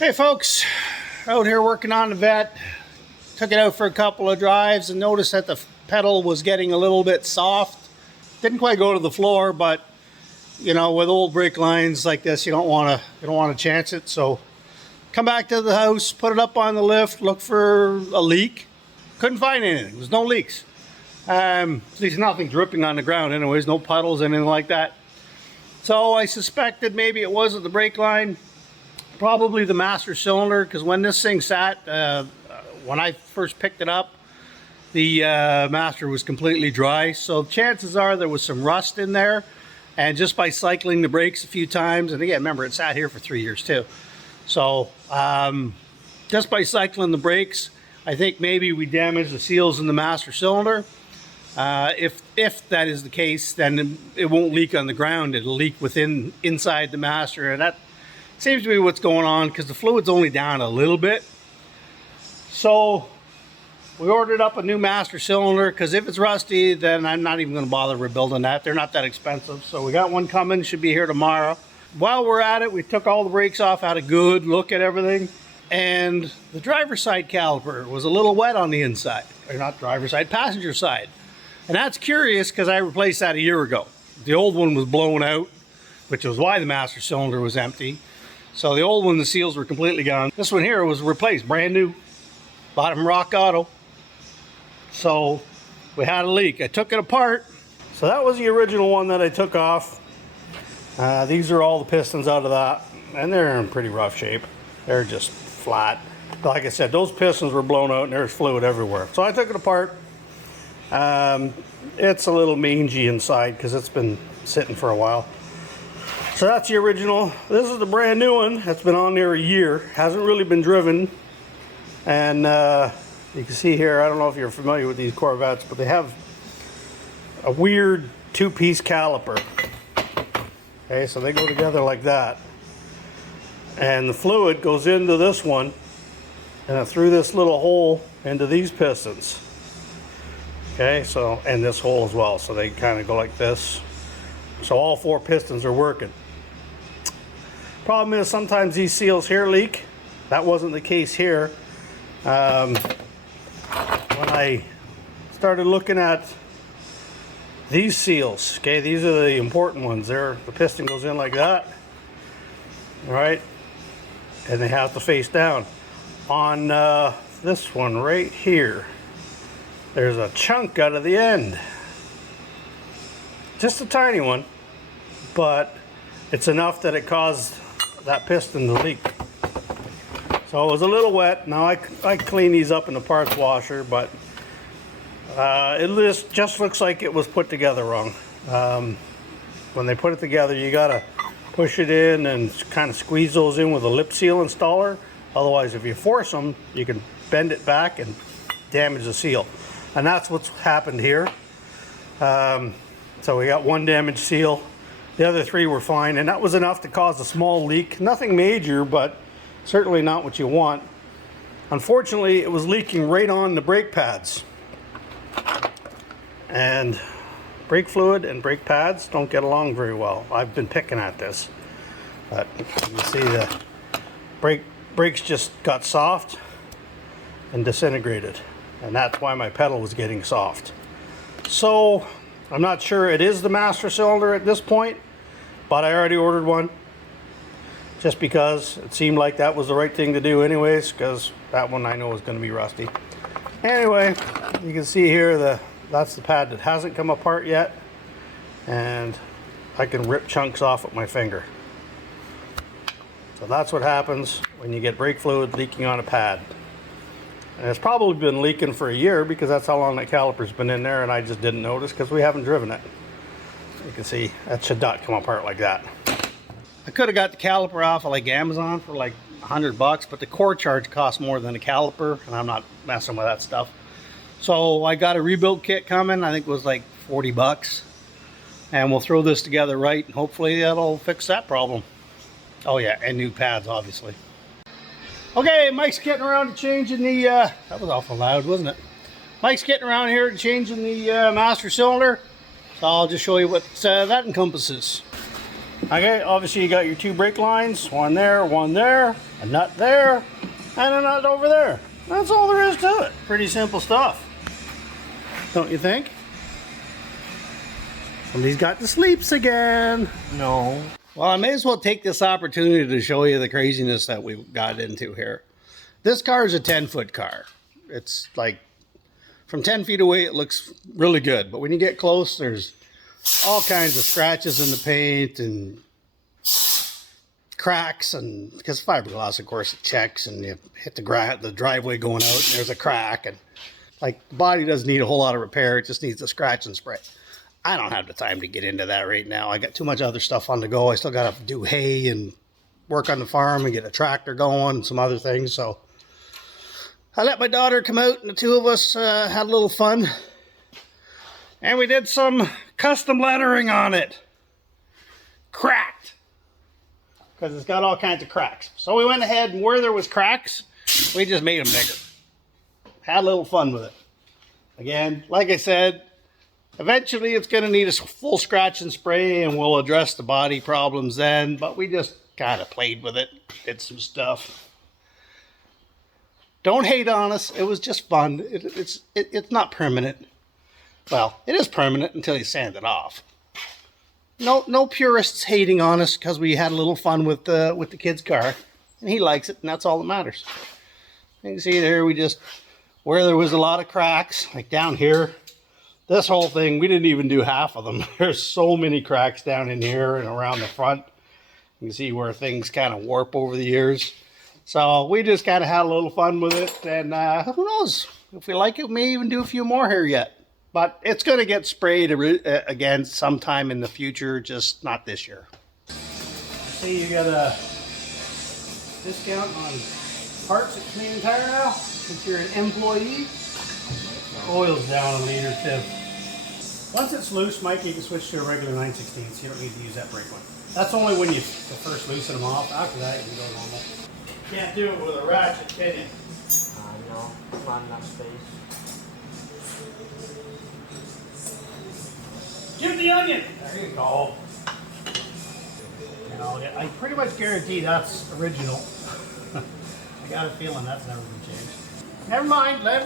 Hey folks, out here working on the Vette. Took it out for a couple of drives and noticed that the pedal was getting a little bit soft. Didn't quite go to the floor, but you know, with old brake lines like this, you don't want to chance it. So come back to the house, put it up on the lift, look for a leak. Couldn't find anything. There's no leaks. At least nothing dripping on the ground anyways, no puddles, anything like that. So I suspected maybe it wasn't the brake line. Probably the master cylinder, because when this thing sat, when I first picked it up, the master was completely dry. So chances are there was some rust in there. And just by cycling the brakes a few times, and again, remember it sat here for 3 years too. So just by cycling the brakes, I think maybe we damaged the seals in the master cylinder. If that is the case, then it won't leak on the ground. It'll leak inside the master, and that seems to be what's going on because the fluid's only down a little bit. So we ordered up a new master cylinder because if it's rusty, then I'm not even going to bother rebuilding that. They're not that expensive. So we got one coming, should be here tomorrow. While we're at it, we took all the brakes off, had a good look at everything. And the driver's side caliper was a little wet on the inside. Or not driver's side, passenger side. And that's curious because I replaced that a year ago. The old one was blown out, which was why the master cylinder was empty. So the old one, the seals were completely gone. This one here was replaced, brand new. Bought it from Rock Auto. So we had a leak. I took it apart. So that was the original one that I took off. These are all the pistons out of that. And they're in pretty rough shape. They're just flat. Like I said, those pistons were blown out and there's fluid everywhere. So I took it apart. It's a little mangy inside because it's been sitting for a while. So that's the original. This is the brand new one. It's been on there a year. Hasn't really been driven. And you can see here, I don't know if you're familiar with these Corvettes, but they have a weird two-piece caliper. Okay, so they go together like that. And the fluid goes into this one and through this little hole into these pistons. Okay, so, and this hole as well. So they kind of go like this. So all four pistons are working. Problem is sometimes these seals here leak. That wasn't the case here. When I started looking at these seals, okay, these are the important ones. The piston goes in like that, right? And they have to face down. On this one right here, there's a chunk out of the end. Just a tiny one, but it's enough that it caused that piston to leak. So it was a little wet. Now I clean these up in the parts washer, but it just looks like it was put together wrong. When they put it together, you gotta push it in and kind of squeeze those in with a lip seal installer. Otherwise, if you force them, you can bend it back and damage the seal. And that's what's happened here. So we got one damaged seal. The other three were fine, and that was enough to cause a small leak. Nothing major, but certainly not what you want. Unfortunately, it was leaking right on the brake pads. And brake fluid and brake pads don't get along very well. I've been picking at this. But you see the brakes just got soft and disintegrated. And that's why my pedal was getting soft. So I'm not sure it is the master cylinder at this point, but I already ordered one just because it seemed like that was the right thing to do anyways, because that one I know is going to be rusty. Anyway, you can see here that's the pad that hasn't come apart yet, and I can rip chunks off with my finger. So that's what happens when you get brake fluid leaking on a pad. And it's probably been leaking for a year because that's how long that caliper's been in there, and I just didn't notice because we haven't driven it. You can see that should not come apart like that. I could have got the caliper off of like Amazon for like $100, but the core charge costs more than the caliper, and I'm not messing with that stuff. So I got a rebuild kit coming. I think it was like $40, and we'll throw this together right, and hopefully that'll fix that problem. Oh yeah, and new pads, obviously. Okay, Mike's getting around to changing the, that was awful loud, wasn't it? Mike's getting around here to changing the master cylinder. So I'll just show you what that encompasses. Okay, obviously you got your 2 brake lines, one there, a nut there, and a nut over there. That's all there is to it. Pretty simple stuff. Don't you think? Somebody's got the sleeps again. No. Well, I may as well take this opportunity to show you the craziness that we got into here. This car is a 10-foot car. It's like, from 10 feet away, it looks really good. But when you get close, there's all kinds of scratches in the paint and cracks. And because fiberglass, of course, it checks. And you hit the driveway going out, and there's a crack. And like, the body doesn't need a whole lot of repair. It just needs a scratch and spray. I don't have the time to get into that right now. I got too much other stuff on the go. I still got to do hay and work on the farm and get a tractor going and some other things. So I let my daughter come out, and the two of us had a little fun. And we did some custom lettering on it. Cracked. Because it's got all kinds of cracks. So we went ahead, and where there was cracks, we just made them bigger. Had a little fun with it. Again, like I said, eventually it's going to need a full scratch and spray, and we'll address the body problems then. But we just kind of played with it, did some stuff. Don't hate on us. It was just fun. It's not permanent. Well, it is permanent until you sand it off. No purists hating on us because we had a little fun with the kid's car, and he likes it, and that's all that matters. You can see there, we just, where there was a lot of cracks, like down here, this whole thing, we didn't even do half of them. There's so many cracks down in here and around the front. You can see where things kind of warp over the years. So we just kind of had a little fun with it, and who knows, if we like it, we may even do a few more here yet. But it's going to get sprayed again sometime in the future, just not this year. See, you got a discount on parts at Canadian Tire now, since you're an employee. The oil's down a liter too. Once it's loose, Mike, you can switch to a regular 9/16. You don't need to use that brake one. That's only when you first loosen them off. After that, you can go normal. Can't do it with a ratchet, can you? No, not enough space. Give the onion! There you go. You know, I pretty much guarantee that's original. I got a feeling that's never been changed. Never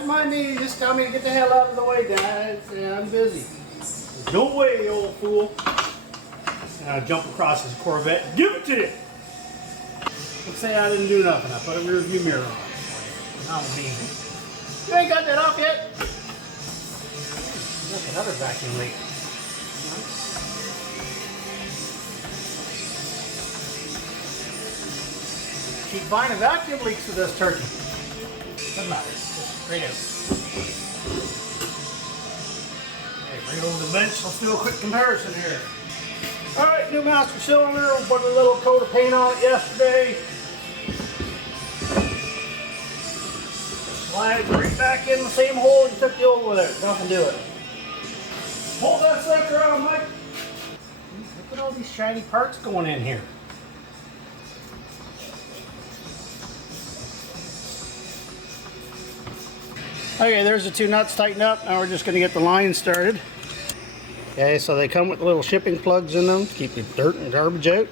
mind me. Just tell me to get the hell out of the way, Dad. I'm busy. No way, old fool. And I jump across his Corvette. Give it to you! Let's say I didn't do nothing. I put a rear view mirror on. Not me. You ain't got that off yet? Look, another vacuum leak. Keep finding vacuum leaks with this turkey. Doesn't matter. Just straight out. Okay, right over the bench. Let's do a quick comparison here. Alright, new master cylinder. We put a little coat of paint on it yesterday. Slide right back in the same hole you took the old one out. Nothing to it. Hold that sucker on, Mike. Look at all these shiny parts going in here. Okay, there's the 2 nuts tightened up. Now we're just going to get the line started. Okay, so they come with little shipping plugs in them to keep the dirt and garbage out.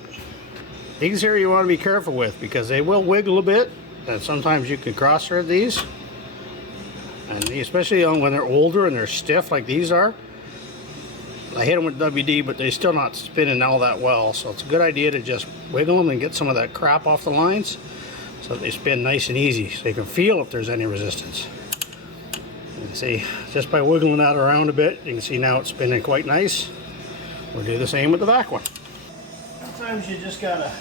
These here you want to be careful with because they will wiggle a bit, and sometimes you can cross thread these. And especially when they're older and they're stiff like these are. I hit them with WD, but they're still not spinning all that well, so it's a good idea to just wiggle them and get some of that crap off the lines so that they spin nice and easy, so you can feel if there's any resistance. You can see, just by wiggling that around a bit, you can see now it's spinning quite nice. We'll do the same with the back one. Sometimes you just gotta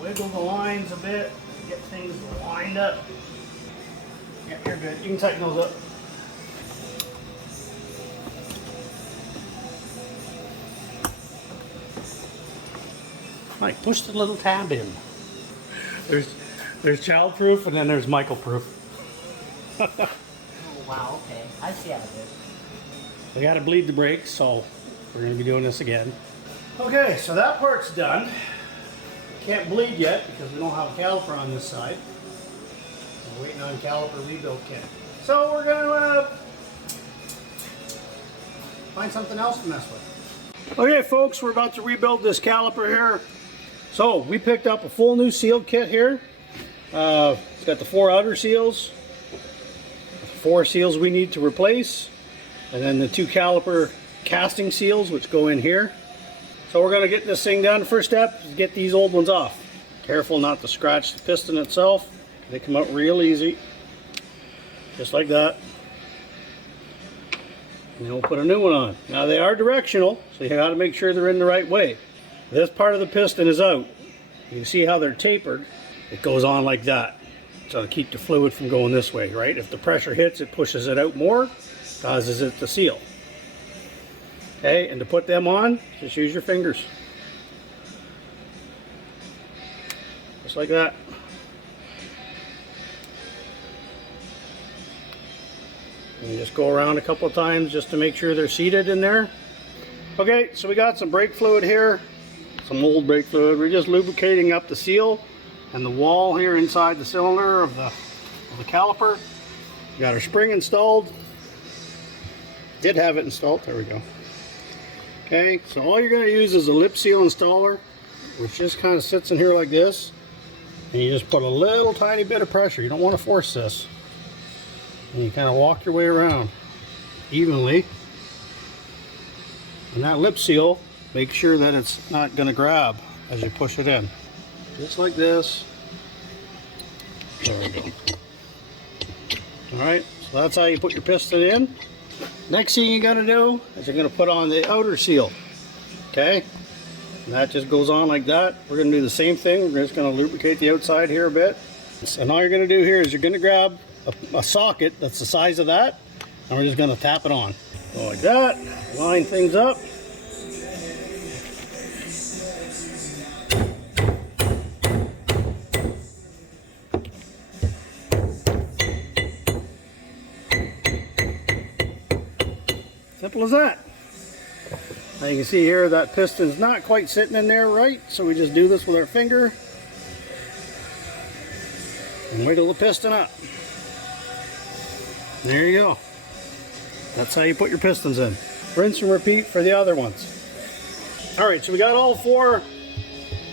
wiggle the lines a bit and get things lined up. Yeah, you're good. You can tighten those up. Mike, push the little tab in. There's child-proof and then there's Michael-proof. Oh, wow, okay. I see how it is. We gotta bleed the brakes, so we're gonna be doing this again. Okay, so that part's done. Can't bleed yet because we don't have a caliper on this side. We're waiting on Caliper rebuild kit. So we're gonna find something else to mess with. Okay folks, we're about to rebuild this caliper here. So we picked up a full new seal kit here. It's got the 4 outer seals, 4 seals we need to replace, and then the 2 caliper casting seals which go in here. So we're going to get this thing done. The first step is get these old ones off. Careful not to scratch the piston itself. They come out real easy. Just like that. And then we'll put a new one on. Now they are directional, so you got to make sure they're in the right way. This part of the piston is out. You can see how they're tapered. It goes on like that. So to keep the fluid from going this way, right? If the pressure hits, it pushes it out more, causes it to seal. Okay, and to put them on, just use your fingers. Just like that. And you just go around a couple of times just to make sure they're seated in there. Okay, so we got some brake fluid here, some old brake fluid. We're just lubricating up the seal and the wall here inside the cylinder of the caliper. We got our spring installed. Did have it installed, there we go. Okay, so all you're going to use is a lip seal installer, which just kind of sits in here like this. And you just put a little tiny bit of pressure. You don't want to force this. And you kind of walk your way around evenly. And that lip seal, make sure that it's not going to grab as you push it in. Just like this. There we go. Alright, so that's how you put your piston in. Next thing you're going to do is you're going to put on the outer seal. Okay? And that just goes on like that. We're going to do the same thing. We're just going to lubricate the outside here a bit. And all you're going to do here is you're going to grab a socket that's the size of that, and we're just going to tap it on. Go like that, line things up. Simple as that. Now you can see here that piston's not quite sitting in there right, so we just do this with our finger and wiggle the piston up. There you go. That's how you put your pistons in. Rinse and repeat for the other ones. Alright, so we got all 4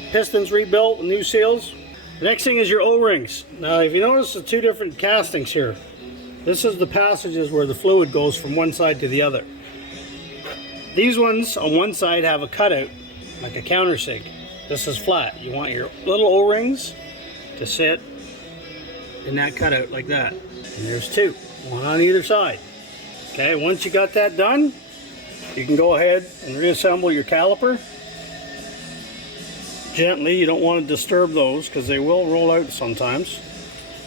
pistons rebuilt with new seals. The next thing is your O-rings. Now if you notice the 2 different castings here, this is the passages where the fluid goes from one side to the other. These ones on one side have a cutout, like a countersink. This is flat. You want your little O-rings to sit in that cutout like that. And there's 2, one on either side. Okay, once you got that done, you can go ahead and reassemble your caliper. Gently, you don't want to disturb those because they will roll out sometimes.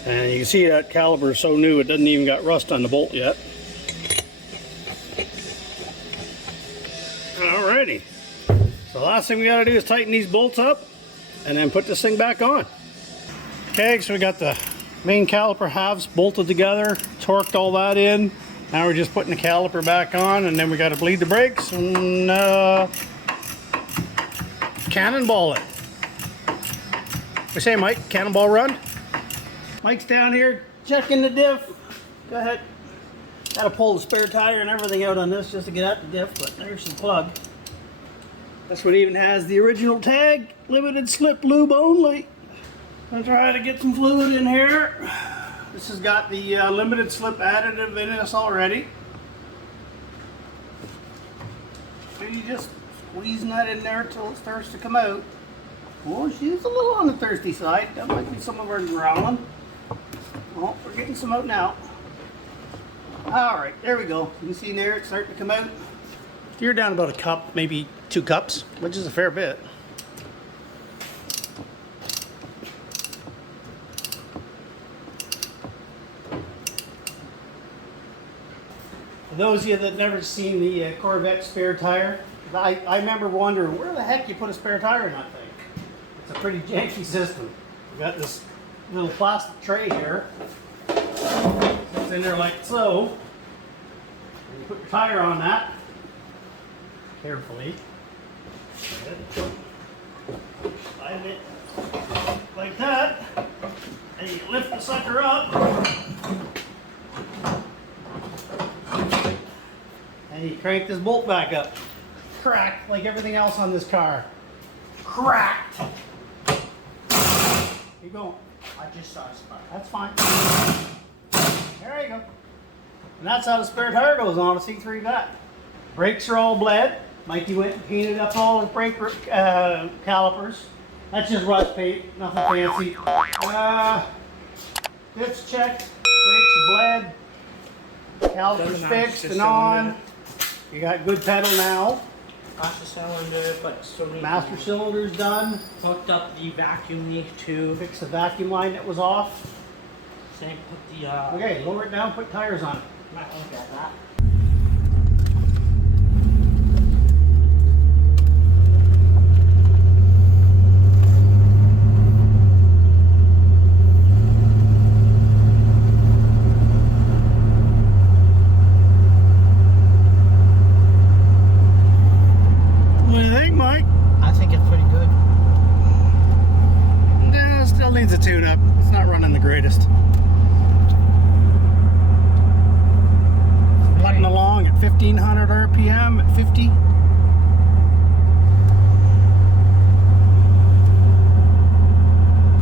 And you can see that caliper is so new it doesn't even got rust on the bolt yet. Alrighty. So the last thing we got to do is tighten these bolts up and then put this thing back on. Okay, so we got the main caliper halves bolted together, torqued all that in. Now we're just putting the caliper back on, and then we got to bleed the brakes and cannonball it. We say, Mike, cannonball run. Mike's down here checking the diff. Go ahead. Got to pull the spare tire and everything out on this just to get at the diff, but there's the plug. This one even has the original tag, limited slip lube only. I'm gonna try to get some fluid in here. This has got the limited slip additive in this already. Maybe just squeezing that in there until it starts to come out. Oh, she's a little on the thirsty side. That might be some of her growling. Well, we're getting some out now. Alright, there we go. You can see in there it's starting to come out. You're down about a cup, maybe 2 cups, which is a fair bit. For those of you that never seen the Corvette spare tire, I remember wondering where the heck you put a spare tire in that thing. It's a pretty janky system. We got this little plastic tray here. It's in there like so. And you put your tire on that carefully. Slide it like that. And you lift the sucker up. And you crank this bolt back up. cracked like everything else on this car. Cracked. Keep going. I just saw a spot. That's fine. There you go. And that's how the spare tire goes on a C3 Vet. Brakes are all bled. Mikey went and painted up all his brake calipers. That's just rust paint, nothing fancy. Dips checked, brakes are bled, calipers fixed and on. You got good pedal now. Master cylinder, but still need Master cylinder's done. hooked up the vacuum leak too. Fixed the vacuum line that was off. Same, put the Okay, lower it down, put tires on it. might look at that. What do you think, Mike? I think it's pretty good. No, still needs a tune-up. It's not running the greatest. Putting along at 1500 RPM at 50.